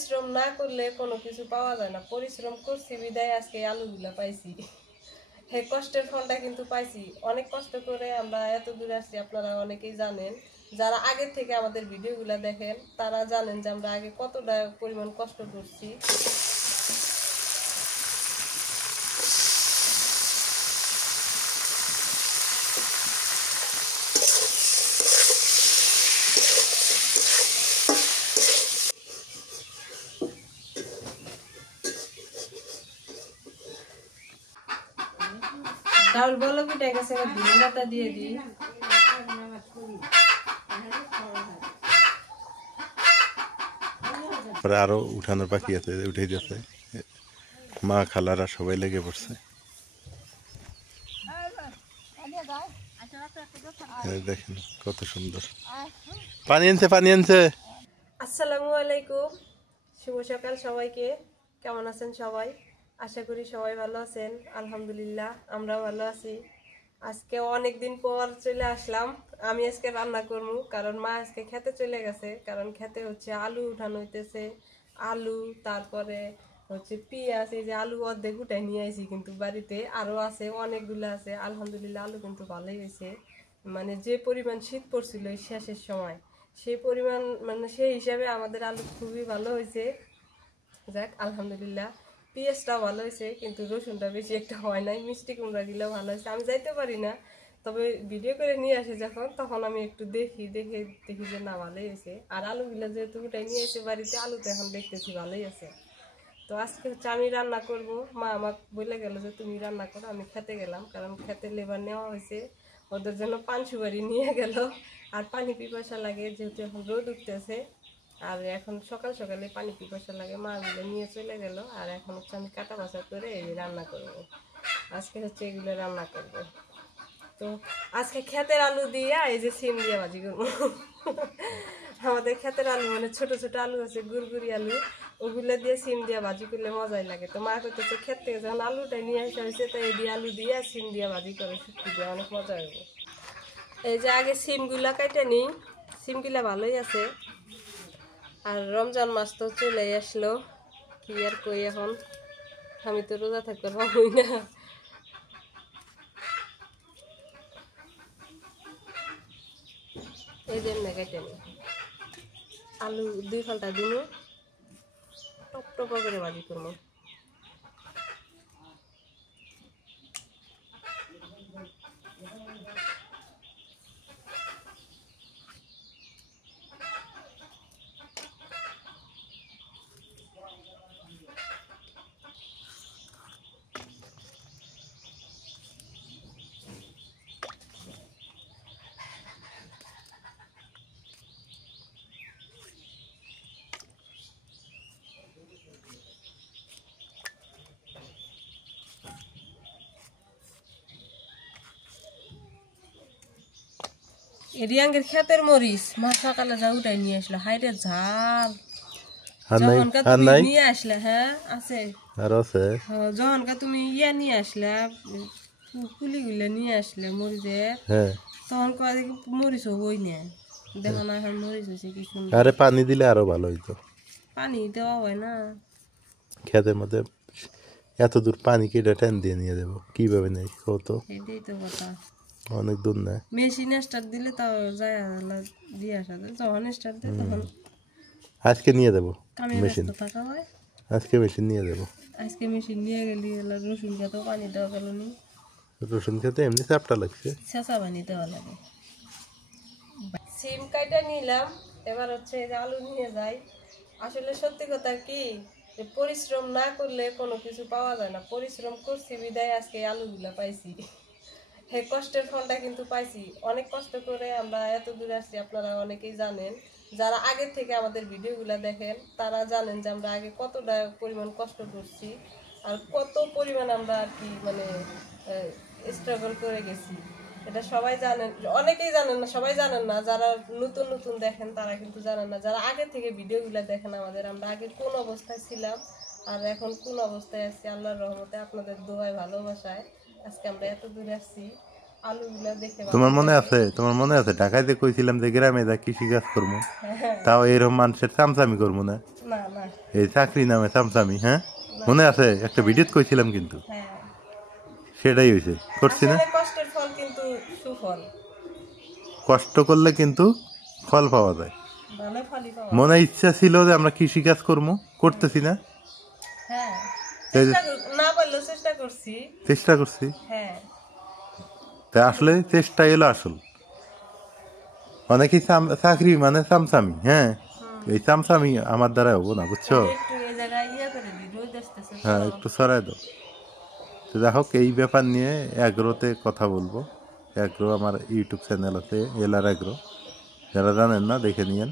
পরিশ্রম না করলে কোনো কিছু পাওয়া যায় না। পরিশ্রম করছি বিদায় আজকে আলুগুলা পাইছি। এই কষ্টের ফলটা কিন্তু পাইছি। অনেক কষ্ট করে আমরা এত দূরে আসছি, আপনারা অনেকেই জানেন। যারা আগে থেকে আমাদের ভিডিওগুলো দেখেন তারা জানেন যে আমরা আগে কতটা পরিমাণ কষ্ট করছি। ডাউল বলো পিঠা গেছে, ধনে পাতা দিয়ে দিই। আরো উঠানোর বাকি আছে, উঠে যাচ্ছে। মা খালারা সবাই লেগে পড়ছে। দেখেন কত সুন্দর পানি আনছে, পানি আনছে। আসসালামু আলাইকুম, শুভ সকাল সবাইকে। কেমন আছেন সবাই? আশা করি সবাই ভালো আছেন। আলহামদুলিল্লাহ আমরাও ভালো আছি। আজকে অনেকদিন পর চলে আসলাম। আমি আজকে রান্না করবো, কারণ মা আজকে খেতে চলে গেছে। কারণ খেতে হচ্ছে আলু উঠানো হইতেছে, আলু তারপরে হচ্ছে পেঁয়াজ। এই যে আলু অর্ধেক উঠাই নিয়ে আইছি, কিন্তু বাড়িতে আরো আছে, অনেকগুলো আছে। আলহামদুলিল্লাহ আলু কিন্তু ভালোই হয়েছে। মানে যে পরিমাণ শীত পড়ছিল এই শেষের সময়, সেই পরিমাণ মানে সেই হিসাবে আমাদের আলু খুবই ভালো হয়েছে। যাক আলহামদুলিল্লাহ। পেঁয়াজটাও ভালো হয়েছে, কিন্তু রসুনটা বেশি একটা হয় নাই। মিষ্টি কুমড়া দিলেও ভালো হয়েছে। আমি যাইতে পারি না, তবে ভিডিও করে নিয়ে আসে যখন, তখন আমি একটু দেখি যে না ভালোই হয়েছে। আর আলুগুলো যেহেতু উঠাই নিয়ে এসে বাড়িতে, আলু তো এখন দেখতেছি ভালোই আছে। তো আজকে হচ্ছে আমি রান্না করব। মা আমাকে বলে গেল যে তুমি রান্না করো। আমি খেতে গেলাম, কারণ খেতে লেবার নেওয়া হয়েছে। ওদের জন্য পান সুপারি নিয়ে গেল। আর পানি পিপাসা লাগে, যেহেতু এখন রোদ উঠতেছে, আর এখন সকাল সকালে পানি পিপাসা লাগে। মাগুলো নিয়ে চলে গেল। আর এখন হচ্ছে আমি কাটা বাছা করে এই রান্না করব। আজকে হচ্ছে এগুলো রান্না করব। তো আজকে ক্ষেতের আলু দিয়ে এই যে সিম দিয়ে ভাজি করবো। আমাদের ক্ষেতের আলু মানে ছোট ছোট আলু আছে, গুড়গুড়ি আলু, ওগুলো দিয়ে সিম দিয়ে ভাজি করলে মজাই লাগে। তো মা করতেছে ক্ষেত থেকে যখন আলুটা নিয়ে আসা হয়েছে, তো এই দিয়ে আলু দিয়ে সিম দিয়ে ভাজি করে শুক্তি দিয়ে অনেক মজা হবে। এই যে আগে সিমগুলা কেটে নিই। সিমগুলা ভালোই আছে। আর রমজান মাস তো চলে আসলো, কি আর কই এখন, আমি তো রোজা থাকতে পারবই না। এই জন্য কেটে নি। আলু 2 ফালটা দিব, টপ টপ করে ভাজি করবো। রিয়াঙ্গের ক্ষেতের মরিচ মা সকালে যা উঠাই নিয়ে আসলো, হাইরে ঝাল। যখনকার তুমি নিয়ে আসলে, হ্যাঁ আছে আর আছে, যখনকার তুমি নিয়ে আসলে কুলিগুলো নিয়ে আসলে মরিচের, তখন কয় মরিচ হবই না। দেখো না এখন মরিচ হয়েছে কি সুন্দর। আরে পানি দিলে আরো ভালো হইতো। পানি দেওয়া হয় না ক্ষেতের মধ্যে, এত দূর পানি কেটে টেন দিয়ে নিয়ে যাবো কিভাবে নেই কত, এটাই তো কথা। অনেক দূর না, মেশিন স্টার্ট দিলে তাও যায় দিয়ে আসা যায়। যখন স্টার্ট দেয় তখন আজকে নিয়ে দেবো মেশিন থাকা হয়। আজকে মেশিন নিয়ে দেবো। আজকে মেশিন নিয়ে গেলি রসুন খেতেও পানি দেওয়া গেল নি। রসুন খেতে এমনি চাপটা লাগছে, ছেঁচা পানি দেওয়া লাগে। সিম কাইটা নিলাম, এবার হচ্ছে আলু নিয়ে যাই। আসলে সত্যি কথা কি, পরিশ্রম না করলে কোনো কিছু পাওয়া যায় না। পরিশ্রম করছি বিদায় আজকে আলুগুলা পাইছি। এই কষ্টের ফলটা কিন্তু পাইছি। অনেক কষ্ট করে আমরা এত দূরে আসছি, আপনারা অনেকেই জানেন। যারা আগে থেকে আমাদের ভিডিওগুলো দেখেন তারা জানেন যে আমরা আগে কতটা পরিমাণ কষ্ট করছি, আর কত পরিমাণ আমরা আর কি মানে স্ট্রাগল করে গেছি। এটা সবাই জানেন, অনেকেই জানেন না, সবাই জানেন না। যারা নতুন নতুন দেখেন তারা কিন্তু জানেন না। যারা আগে থেকে ভিডিওগুলো দেখেন আমাদের, আমরা আগে কোন অবস্থায় ছিলাম আর এখন কোন অবস্থায় আছি, আল্লাহর রহমতে আপনাদের দোয়ায় ভালোবাসায় আজকে আমরা এত দূরে আসছি। আলুগুলো দেখে তোমার মনে আছে ঢাকায় যে কইছিলাম যে গ্রামে যা কৃষি কাজ করবো, তাও এরকম মানুষের চামচামি করবো না। না না এই চাকরি নামে চামচামি, হ্যাঁ মনে আছে একটা ভিডিও কইছিলাম কিন্তু হ্যাঁ সেটাই হয়েছে, করছি না? আসলে কষ্টের ফল কিন্তু সুফল, কষ্ট করলে কিন্তু ফল পাওয়া যায়। ভালো ফলই পাওয়া মনে ইচ্ছা ছিল যে আমরা কৃষি কাজ করবো, করতেছি না? হ্যাঁ এই যে না পারলেও চেষ্টা করছি। চেষ্টা করছি, হ্যাঁ তাই আসলে চেষ্টাই এলো আসল। অনেকেই চাকরি মানে চামচামি, হ্যাঁ এই চামচামি আমার দ্বারা হবো না, বুঝছো? একটু এই জায়গায় ইয়ে করে দিই, রোদ আসতেছে তো। হ্যাঁ একটু সরাই দাও। তো যাই হোক, এই ব্যাপার নিয়ে অ্যাগ্রোতে কথা বলবো। অ্যাগ্রো আমার ইউটিউব চ্যানেল আছে, এলআর অ্যাগ্রো, যারা জানেন না দেখে নিয়েন।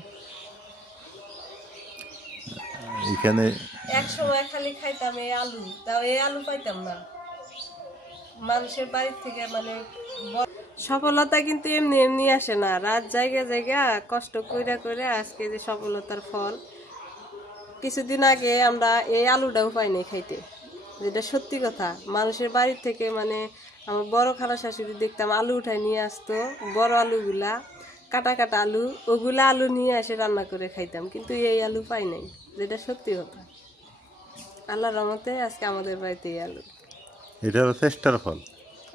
এখানে এক সময় খালি খাইতাম এই আলু, তাও এই আলু পাইতাম না মানুষের বাড়ি থেকে, মানে সফলতা কিন্তু এমনি এমনি আসে না, রাত জায়গা জায়গা কষ্ট কইরা করে আজকে যে সফলতার ফল। কিছুদিন আগে আমরা এই আলুটাও পাই নাই খাইতে, যেটা সত্যি কথা। মানুষের বাড়ি থেকে, মানে আমার বড় খালা শাশুড়ি দেখতাম আলু উঠায় নিয়ে আসতো, বড় আলুগুলা কাটা কাটা আলু, ওগুলা আলু নিয়ে এসে রান্না করে খাইতাম, কিন্তু এই আলু পাই নাই, যেটা সত্যি কথা। আল্লাহর রহমতে আজকে আমাদের বাড়িতে এই আলু। এটা হলো চেষ্টার ফল।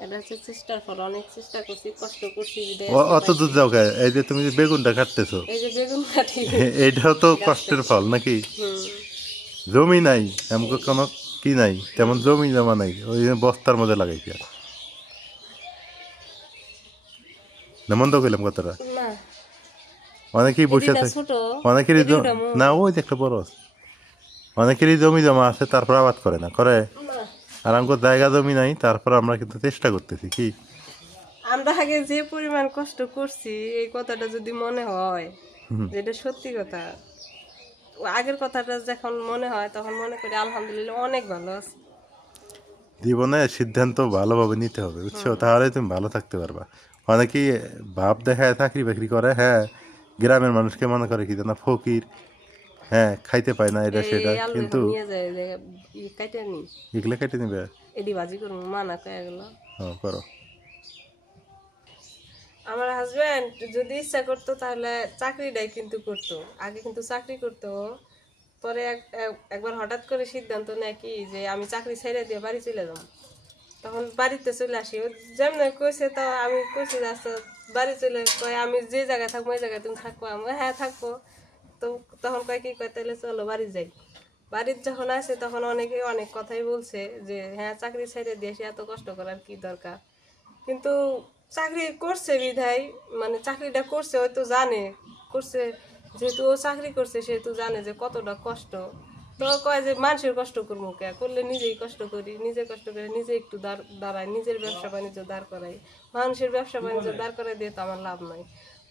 এটা হচ্ছে চেষ্টার ফল, অনেক চেষ্টা করছি, কষ্ট করছি বিধায় অত দূর যাও কে? এই যে তুমি যে বেগুনটা কাটতেছো, এই যে বেগুন কাটি। এইটাও তো কষ্টের ফল নাকি? জমি নাই এমন কোনো কি নাই, তেমন জমি জমা নাই, ওই যে বস্তার মধ্যে লাগাইছি। আর না মন্দ কইলাম কথাটা? না অনেকেই বসে এটা থাকে, ছোট, অনেকেরই এটা না ওই যে একটা বড় আছে, অনেকেরই জমি জমা আছে তারপর আবাদ করে না, করে না। আর আমাদের জায়গা জমি নাই, তারপর আমরা কিন্তু চেষ্টা করতেছি কি। আমরা আগে যে পরিমাণ কষ্ট করছি, এই কথাটা যদি মনে হয়, যেটা সত্যি কথা, আগের কথাটা যখন মনে হয় তখন মনে করি আলহামদুলিল্লাহ অনেক ভালো আছে। জীবনে সিদ্ধান্ত ভালোভাবে নিতে হবে, বুঝছো? তাহলে তুমি ভালো থাকতে পারবা। অনেকেই ভাব দেখায় চাকরি বাকরি করে, হ্যাঁ গ্রামের মানুষকে মনে করে কি জানা ফকির, হ্যাঁ খাইতে পায় না এটা সেটা, এই আলু কিন্তু এখন নিয়ে যায় যে কাইটে নি, এগুলো কেটে নিবে। এডি ভাজি করবো, মানা কয়ে গেল। হ্যাঁ করো। আমার হাজবেন্ড যদি ইচ্ছা করতো তাহলে চাকরিটাই কিন্তু করতো, আগে কিন্তু চাকরি করতো। পরে একবার হঠাৎ করে সিদ্ধান্ত নেয় কি যে আমি চাকরি ছেড়ে দিয়ে বাড়ি চলে যাবো। তখন বাড়িতে চলে আসি, ও যেমন কইছে তো আমি কইছি যে আচ্ছা বাড়ি চলে, কয় আমি যে জায়গায় থাকবো ওই জায়গায় তুমি থাকবো, আমি হ্যাঁ থাকবো। তো তখন কয় কি কয় তাহলে চলো বাড়ি যাই। বাড়ির যখন আসে তখন অনেকে অনেক কথাই বলছে যে হ্যাঁ চাকরি ছেড়ে দিয়ে সে এত কষ্ট করার কি দরকার। কিন্তু চাকরি করছে বিধায়, মানে চাকরিটা করছে হয়তো জানে করছে, যেহেতু ও চাকরি করছে সেহেতু জানে যে কতটা কষ্ট। তো কয় যে মানুষের কষ্ট করবো কে, করলে নিজেই কষ্ট করি, নিজে কষ্ট করে নিজে একটু দাঁড়াই, নিজের ব্যবসা বাণিজ্য দাঁড় করাই। মানুষের ব্যবসা বাণিজ্য দাঁড় করাই দিয়ে তো আমার লাভ নাই,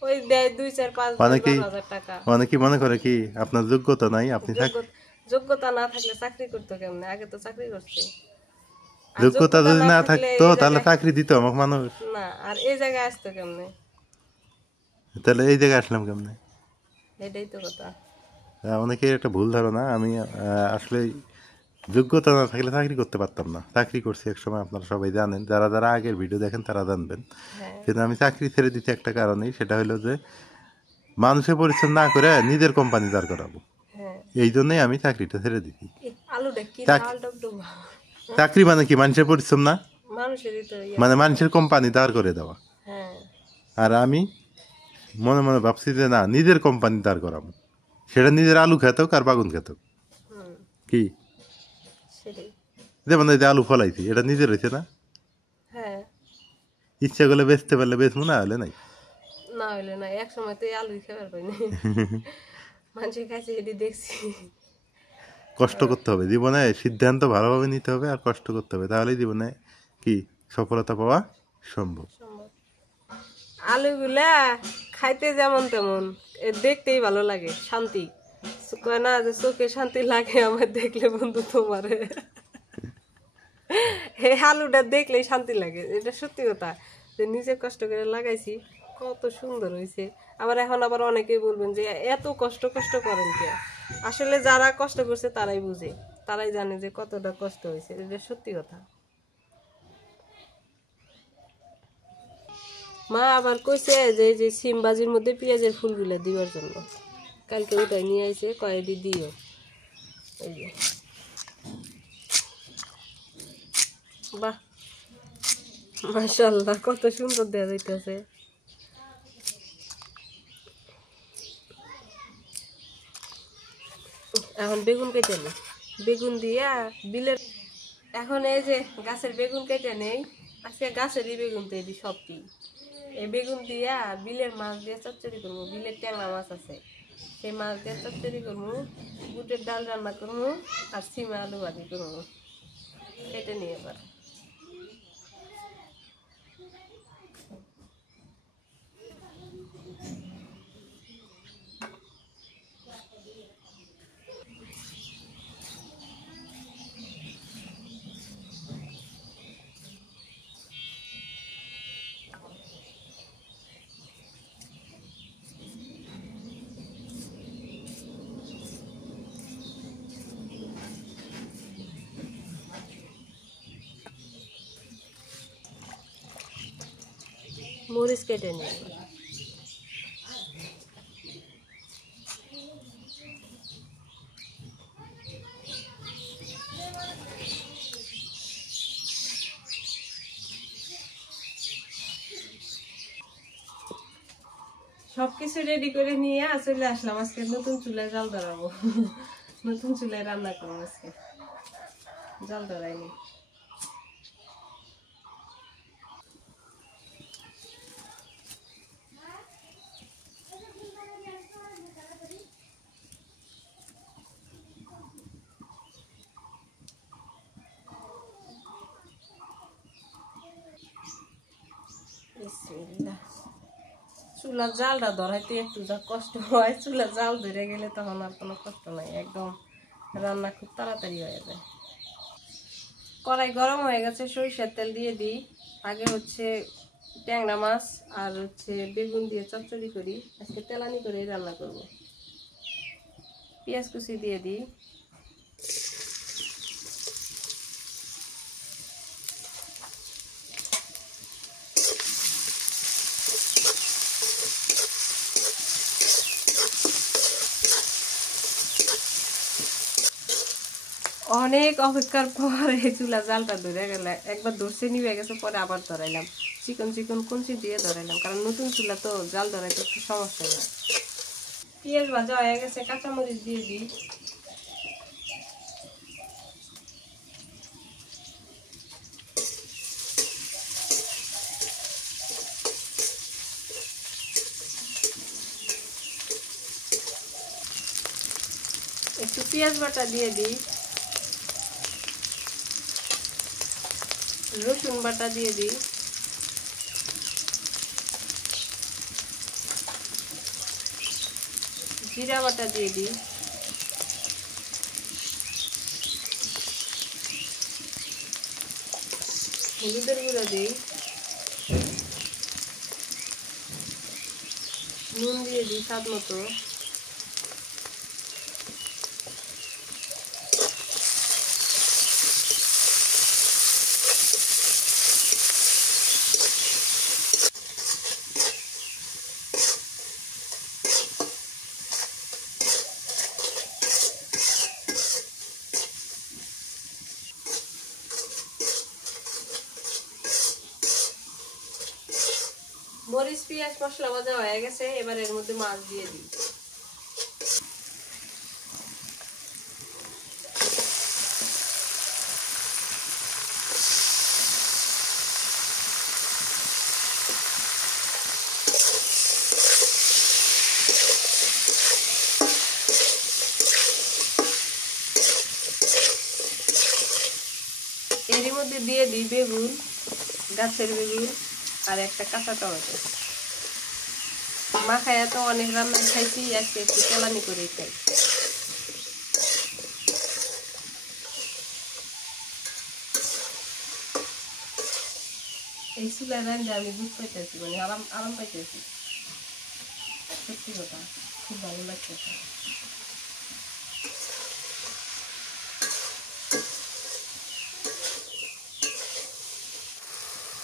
ওই দেয় 2, 4, 5, 10,000 টাকা। অনেকেই মনে করে কি আপনার যোগ্যতা নাই, আপনি যোগ্যতা না থাকলে চাকরি করতো কেমনে? আগে তো চাকরি করছে। আর যোগ্যতা যদি না থাকতো তাহলে চাকরি দিত আমাকে মানুষ না, আর এই জায়গায় আসতো কেমনে? তাহলে এই জায়গায় আসলাম কেমনে? এটাই তো কথা। অনেকের একটা ভুল ধারণা, আমি আসলে যোগ্যতা না থাকলে চাকরি করতে পারতাম না। চাকরি করছি এক সময়, আপনারা সবাই জানেন, যারা যারা আগের ভিডিও দেখেন তারা জানবেন। কিন্তু আমি চাকরি ছেড়ে দিতে একটা কারণেই, সেটা হলো যে মানুষের পরিশ্রম না করে নিজের কোম্পানি দাঁড় করাবো, এই জন্যই আমি চাকরিটা ছেড়ে দিছি। চাকরি মানে কি মানুষের পরিশ্রম না, মানে মানুষের কোম্পানি দাঁড় করে দেওয়া। আর আমি মনে মনে ভাবছি যে না, নিজের কোম্পানি দাঁড় করাবো, সেটা নিজের আলু খেতক আর বাগুন খেতক, কি যেমন এই যে আলু ফলাইছি এটা নিজের হয়েছে না, ইচ্ছা করলে বেচতে পারলে বেচবো, না হলে নাই। না হইলে না, এক সময় তো আলুই খাবার পাইনি, মানুষের কাছে এটি দেখছি। কষ্ট করতে হবে জীবনে, সিদ্ধান্ত ভালোভাবে নিতে হবে আর কষ্ট করতে হবে, তাহলেই জীবনে কি সফলতা পাওয়া সম্ভব। আলুগুলা খাইতে যেমন তেমন, দেখতেই ভালো লাগে, শান্তি। কয় না যে চোখে শান্তি লাগে আমার দেখলে বন্ধু তোমার, এই আলুটা দেখলেই শান্তি লাগে, এটা সত্যি কথা। যে নিজে কষ্ট করে লাগাইছি, কত সুন্দর হয়েছে। আবার এখন আবার অনেকেই বলবেন যে এত কষ্ট করেন কে? আসলে যারা কষ্ট করছে তারাই বুঝে, তারাই জানে যে কতটা কষ্ট হয়েছে, এটা সত্যি কথা। মা আবার কইছে যে সিম ভাজির মধ্যে পেঁয়াজের ফুলগুলা দিবার জন্য, কালকে ওটাই নিয়ে আইছে, কয়েদি দিও। এই যে বাহ, মাশাআল্লাহ কত সুন্দর দেয়া যাইতেছে। এখন বেগুন কেটে নেই, বেগুন দিয়া বিলের, এখন এই যে গাছের বেগুন কেটে নেই। আজকে গাছেরই বেগুন তো এটি সবটি, এই বেগুন দিয়া বিলের মাছ দিয়ে চচ্চড়ি করবো। বিলের ট্যাংরা মাছ আছে, সেই মাছ দিয়ে চচ্চড়ি করবো, বুটের ডাল রান্না করবো, আর সিমা আলু ভাজি করবো। কেটে নিয়ে এবার মরিচ কেটে নিয়ে সবকিছু রেডি করে নিয়ে চলে আসলাম। আজকে নতুন চুলায় জাল ধরাবো, নতুন চুলায় রান্না করবো। আজকে জাল ধরাইনি। চুলার জালটা ধরাইতে একটু যা কষ্ট হয়, চুলার জাল ধরে গেলে তখন আর কোনো কষ্ট নাই, একদম রান্না খুব তাড়াতাড়ি হয়ে যায়। কড়াই গরম হয়ে গেছে, সরিষার তেল দিয়ে দিই। আগে হচ্ছে ট্যাংরা মাছ আর হচ্ছে বেগুন দিয়ে চচ্চড়ি করি, আজকে তেলানি করে রান্না করব। পেঁয়াজ কুচি দিয়ে দিই, অনেক অপেক্ষার পর এই চুলা জালটা ধরে গেলে, একবার ধরছে নিয়ে গেছে, পরে আবার ধরাইলাম, চিকন চিকন কুঞ্চি দিয়ে ধরাইলাম, কারণ নতুন চুলা তো জাল ধরাইতে একটু সমস্যা হয়। পেঁয়াজ ভাজা হয়ে গেছে, কাঁচামরিচ দিয়ে দিই, একটু পেঁয়াজ বাটা দিয়ে দিই, রসুন বাটা দিয়ে দিই, জিরা বাটা দিয়ে দিই, হলুদের গুঁড়ো দিই, নুন দিয়ে দিই স্বাদ মতো, মরিচ পেঁয়াজ মশলা ভাজা হয়ে গেছে, এবার এর মধ্যে মাছ দিয়ে দিই। এর মধ্যে দিয়ে দিই বেগুন, গাছের বেগুন আর একটা কাঁচা টমেটো। মাখায়া তো অনেক রান্না খাইছি, আজকে একটু তেলানি করে খাই। এই চুলার রান্না আমি বুঝ পাইতেছি, মানে আরাম আরাম পাইতেছি, সত্যি কথা খুব ভালো লাগতেছে।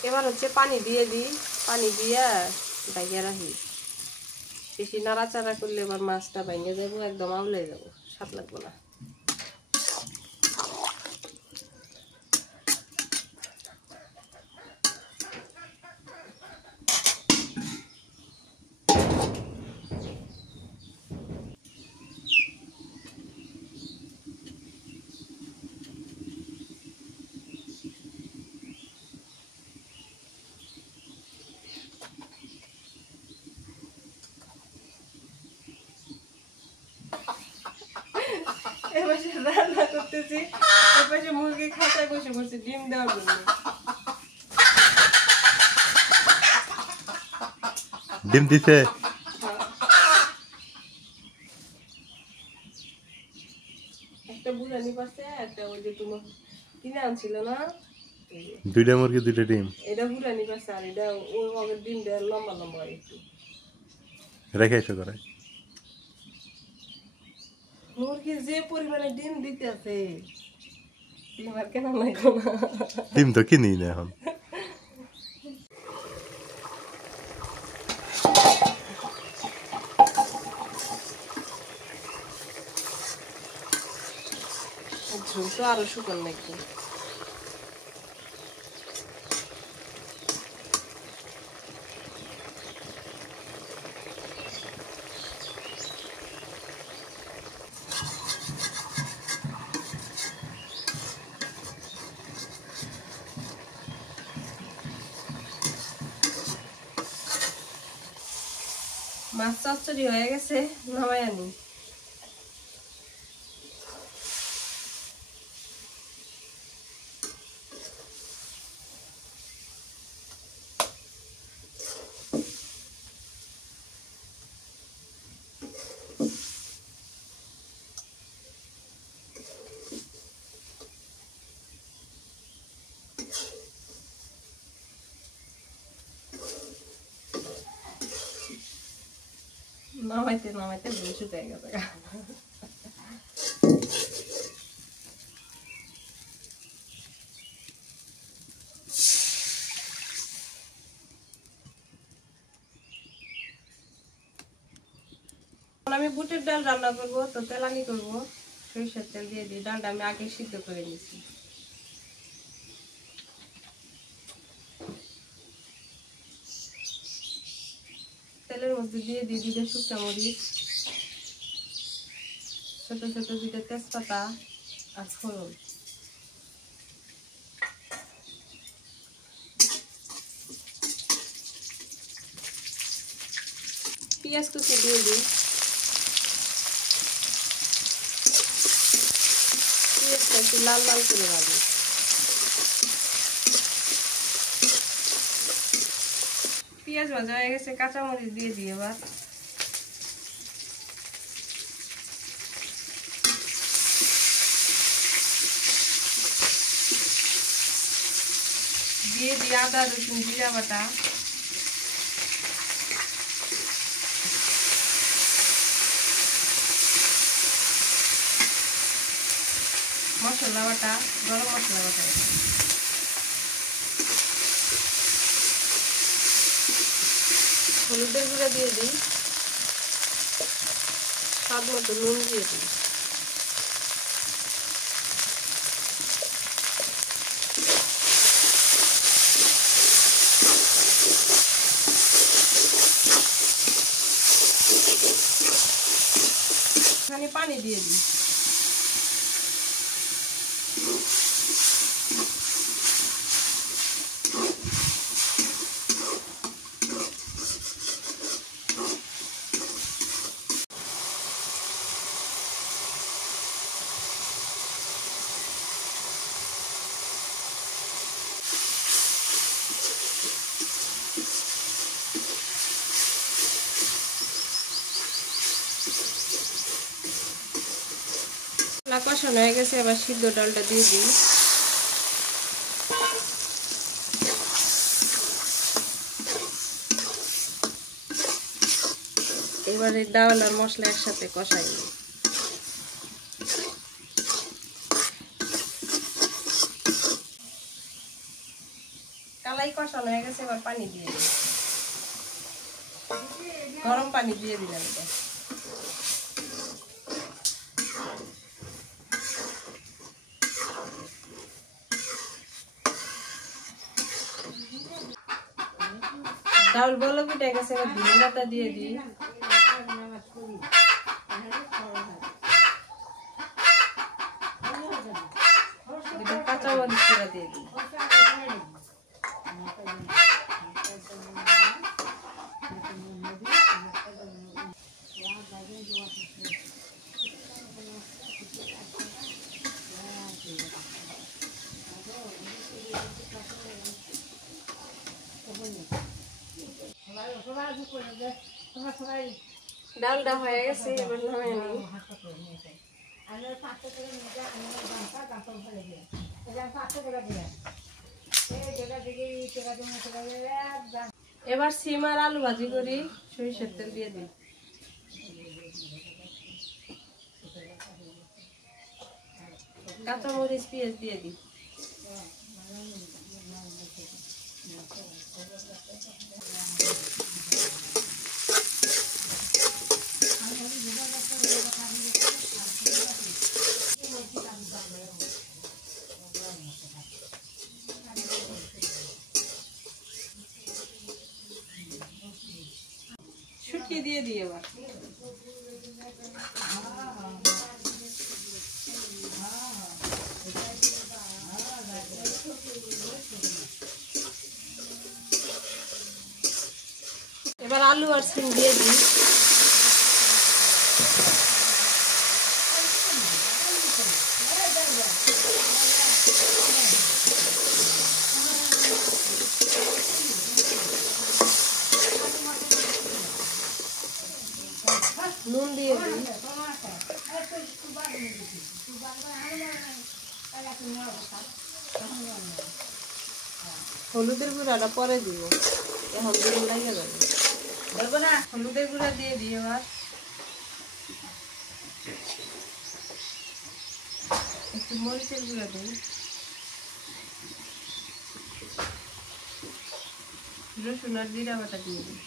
এবার হচ্ছে পানি দিয়ে দিই, পানি দিয়ে বাইয়া রাখি। বেশি নাড়াচাড়া করলে এবার মাছটা ভেঙে যাবো, একদম আউলে যাবো, স্বাদ লাগবো না। এবার রান্না করতেছি, এবার মুরগি খাঁচায় বসে বসে ডিম দেওয়ার জন্য। ডিম দিছে? একটা বুড়ানি পাশে, একটা ওই যে তোমার কিনে আনছিল না, দুইটা মুরগি দুইটা ডিম। এটা বুড়ানি পাশে, আর এটা ওই মগের ডিমটা লম্বা লম্বা একটু। রেখে এসে করে মুরগি যে পরিমাণে ডিম দিতে আছে, ডিম আর কেনা লাগবে না। ডিম তো কিনি না এখন। ঝোল তো আরো শুকান লাগবে। মাছ চচ্চড়ি হয়ে গেছে, নামাই আনি। নামাইতে নামাইতে ভুল শুকাই গেছে। আমি বুটের ডাল রান্না করবো, তো তেলানি করবো। সরিষার তেল দিয়ে দিই, ডালটা আমি আগে সিদ্ধ করে নিয়েছি। তেলের মধ্যে দিয়ে দিই দুটো শুকনো মরিচ, ছোট ছোট দুটো তেজপাতা আর ফোড়ন। পেঁয়াজ কুচি দিয়ে দিই। পেঁয়াজটা একটু লাল লাল করে ভাজি। পেঁয়াজ ভাজা হয়ে গেছে, কাঁচামরিচ দিয়ে দিই। এবার দিয়ে দিই আদা রসুন জিরা বাটা, মশলা বাটা, গরম মশলা বাটা, হলুদের গুঁড়া দিয়ে দিই, স্বাদ মতো নুন দিয়ে দিই। এখানে পানি দিয়ে দিই। কষানো হয়ে গেছে, এবার সিদ্ধ ডালটা দিয়ে দিই। এবারে ডাল আর মশলা একসাথে কষাই নিই। কালাই কষানো হয়ে গেছে, এবার পানি দিয়ে দিই। গরম পানি দিয়ে দিলাম। এটা ডাল বলো পিঠে গেছে, এবার ধনে পাতা দিয়ে দিই। কাঁচা মরিচ দিয়ে দিই। ডালটা হয়ে গেছে, এবার নামিয়ে নিই। এবার সিম আর আলু ভাজি করি, সরিষার তেল দিয়ে দিই। কাঁচামরিচ পেঁয়াজ দিয়ে দিই। শুটকি দিয়ে দিই এবার। এবার আলু আর সিম দিয়ে দিই। নুন দিয়ে দিই। হলুদের গুঁড়াটা পরে দিব, এখন দিন লাগে যাবে। হলুদের গুঁড়া দিয়ে দিই এবার। একটু মরিচের গুঁড়া দিই, রসুন আর জিরা বাটা দিয়ে দিই।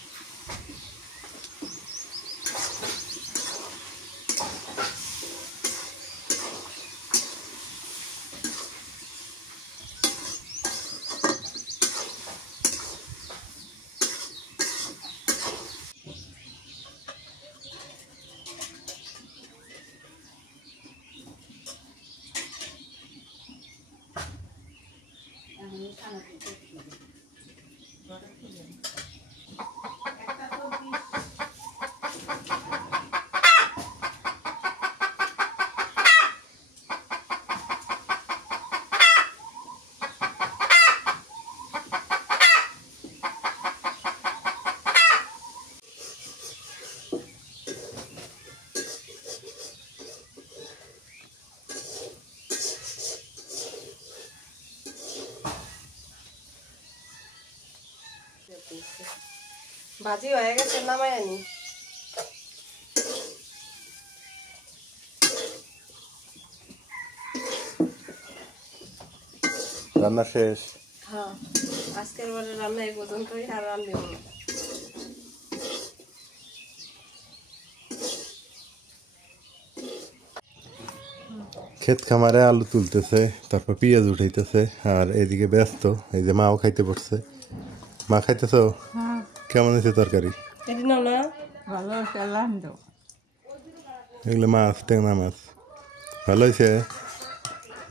ভাজি হয়ে গেছে, নামাই আনি। রান্না শেষ। হ্যাঁ, আজকের বারে রান্না এই পর্যন্তই, আর রান্না দেব না। ক্ষেত খামারে আলু তুলতেছে, তারপর পেঁয়াজ উঠাইতেছে, আর এদিকে ব্যস্ত। এই যে মাও খাইতে পড়ছে। মা খাইতেছ? কেমন হয়েছে তরকারি? ভালো আছে, এগুলো মাছ, ট্যাংরা মাছ। ভালো হয়েছে।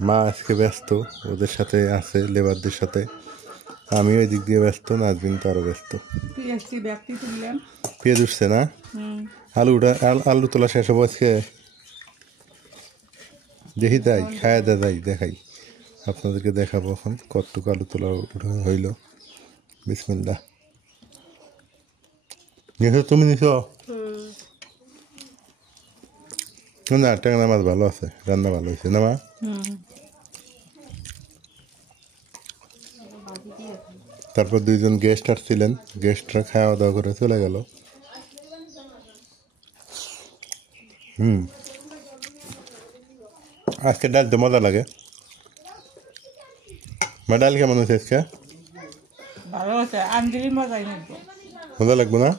মা আজকে ব্যস্ত, ওদের সাথে আছে, লেবারদের সাথে। আমিও ওই দিক দিয়ে ব্যস্ত, নাজবিন তো আরো ব্যস্ত। পেঁয়াজ উঠছে না? আলু তোলা শেষ হবো আজকে। দেখি তাই, খায় যাই, দেখাই আপনাদেরকে, দেখাবো এখন কতটুকু আলু তোলা হইল। বিসমিল্লাহ। নিছো তুমি? নিছো না? ট্যাংরা মাছ ভালো আছে, রান্না ভালো হয়েছে না মা? তারপর দুইজন গেস্ট আসছিলেন, গেস্টরা খাওয়া দাওয়া করে চলে গেল। আজকে ডাল তো মজা লাগে। মা ডাল কেমন হয়েছে আজকে? ভালো আছে, আঞ্জলি মজাই নেই। মজা লাগবে না?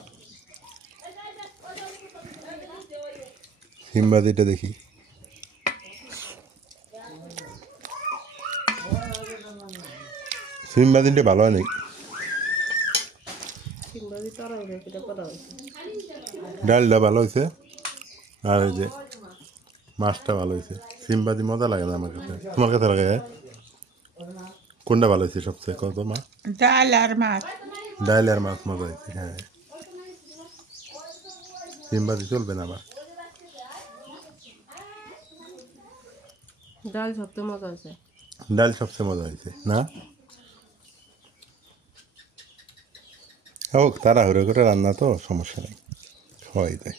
হিমবাদিটা দেখি। সিমবাদিনটা ভালো হয় নাই। ডালটা ভালো হয়েছে, আর এই যে মাছটা ভালো হয়েছে। সিমবাদি মজা লাগে না আমার কাছে। তোমার কাছে লাগে? কোনটা ভালো হয়েছে সবচেয়ে কত মা? ডাল আর মাছ। ডাল আর মাছ মজা হয়েছে, হ্যাঁ। সিমবাদি চলবে না আমার। ডাল সবচেয়ে মজা হয়েছে। ডাল সবচেয়ে মজা হয়েছে না? হোক তাড়াহুড়ো করে রান্না তো সমস্যা নেই, খাওয়াই দেয়।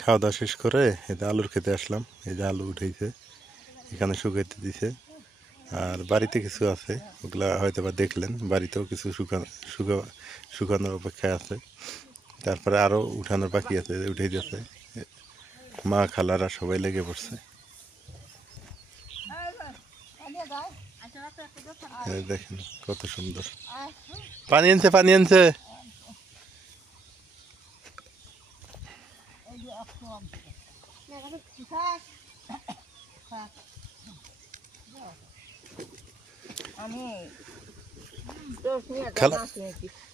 খাওয়া দাওয়া শেষ করে এই যে আলুর খেতে আসলাম। এই যে আলু উঠেছে, এখানে শুকাইতে দিছে। আর বাড়িতে কিছু আছে, ওগুলা হয়তো বা দেখলেন, বাড়িতেও কিছু শুকানোর অপেক্ষায় আছে। তারপরে আরও উঠানোর বাকি আছে, উঠে যাচ্ছে। মা খালারা সবাই লেগে পড়ছে। এই দেখেন কত সুন্দর পানি আনছে, পানি আনছে।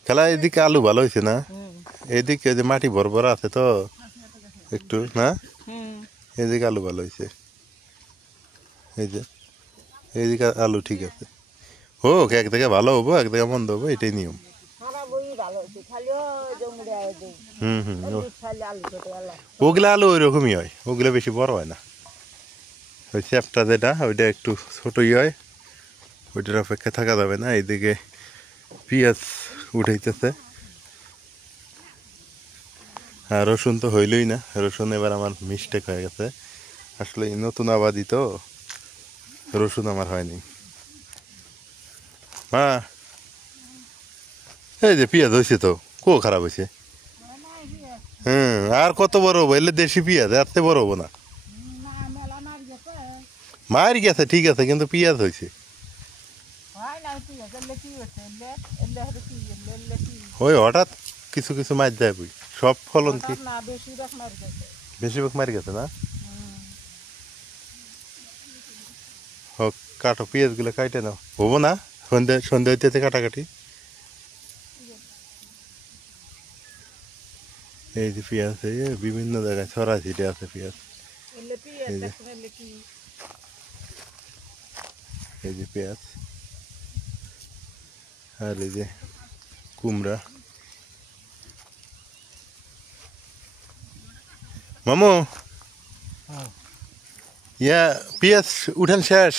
খেলা এদিকে আলু ভালো হয়েছে না? এদিকে যে মাটি ভরভরা আছে তো একটু না, এদিকে আলু ভালো হয়েছে। এই যে এইদিকে আলু ঠিক আছে। হোক, এক জায়গায় ভালো হবো, এক জায়গায় মন্দ হবো, এটাই নিয়ম। ওগুলা আলু ওই রকমই হয়, ওগুলো বেশি বড় হয় না। ওই চ্যাপটা যেটা, ওইটা একটু ছোটই হয়, ওইটার অপেক্ষা থাকা যাবে না। এইদিকে পেঁয়াজ উঠাইতেছে, আর রসুন তো হইলই না। রসুন এবার আমার মিস্টেক হয়ে গেছে, আসলে নতুন আবাদি তো, রসুন আমার হয়নি। মা, এই যে পেঁয়াজ হয়েছে তো, খারাপ হয়েছে। আর কত বড় হবো? এলে দেশি পেঁয়াজ, এর চেয়ে বড় হবো না। মার গেছে ঠিক আছে, কিন্তু পেঁয়াজ হয়েছে। ওই হঠাৎ কিছু কিছু মার যায় বুঝি, সব ফলন কি বেশিরভাগ মারি গেছে না? হোক, কাটো পেঁয়াজ গুলো কাটে নাও, হবো না? সন্ধ্যা হইতে কাটাকাটি। এই যে পেঁয়াজ বিভিন্ন জায়গায় ছড়া ছিটে আছে পেঁয়াজ। এই যে পেঁয়াজ, আর এই যে কুমড়া। মামু, ইয়া পেঁয়াজ উঠান শেষ?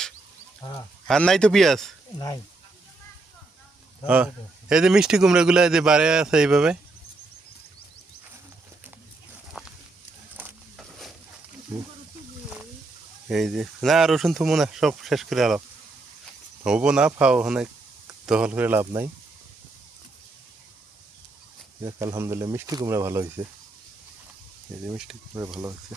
আর নাই তো পেঁয়াজ? এই যে মিষ্টি কুমড়া গুলা যে বাড়ে আছে এইভাবে, এই যে না রসুন থমু না, সব শেষ করে আলাপ হবো না। ফাও অনেক দখল করে লাভ নাই। আলহামদুলিল্লাহ মিষ্টি কুমড়া ভালো হয়েছে, এই যে মিষ্টি কুমড়া ভালো হয়েছে।